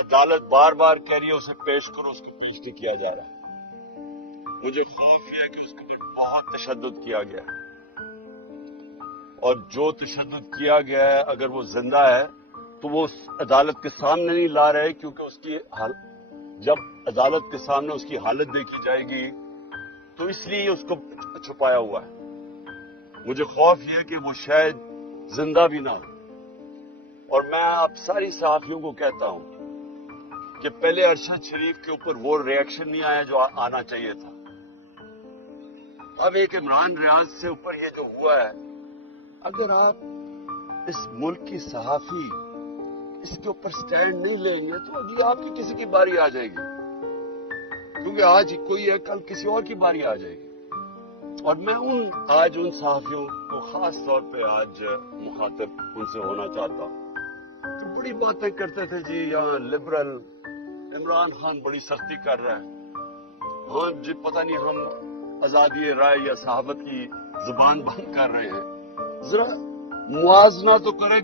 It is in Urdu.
عدالت بار بار کہہ رہی ہے اسے پیش کرو، اس کو پیش نہیں کیا جا رہا۔ مجھے خوف ہے کہ اس کے اوپر بہت تشدد کیا گیا ہے، اور جو تشدد کیا گیا ہے اگر وہ زندہ ہے تو وہ اس عدالت کے سامنے نہیں لا رہے، کیونکہ اس کی جب عدالت کے سامنے اس کی حالت دیکھی جائے گی تو اس لیے اس کو چھپایا ہوا ہے۔ مجھے خوف یہ ہے کہ وہ شاید زندہ بھی نہ ہو، اور میں آپ ساری صحافیوں کو کہتا ہوں کہ پہلے ارشد شریف کے اوپر وہ ریئیکشن نہیں آیا جو آنا چاہیے تھا۔ اب ایک عمران ریاض سے اوپر یہ جو ہوا ہے، اگر آپ اس ملک کی صحافی اس کے اوپر سٹینڈ نہیں لیں گے تو اگلی آپ کی کسی کی باری آ جائے گی، کیونکہ آج کوئی ہے کل کسی اور کی باری آ جائے گی۔ اور میں آج ان صحافیوں کو خاص طور پہ آج مخاطب ان سے ہونا چاہتا ہوں جو بڑی باتیں کرتے تھے، جی یہاں لبرل عمران خان بڑی سختی کر رہا ہے، ہاں جی پتہ نہیں ہم آزادی رائے یا صحافت کی زبان بند کر رہے ہیں۔ ذرا موازنہ تو کریں۔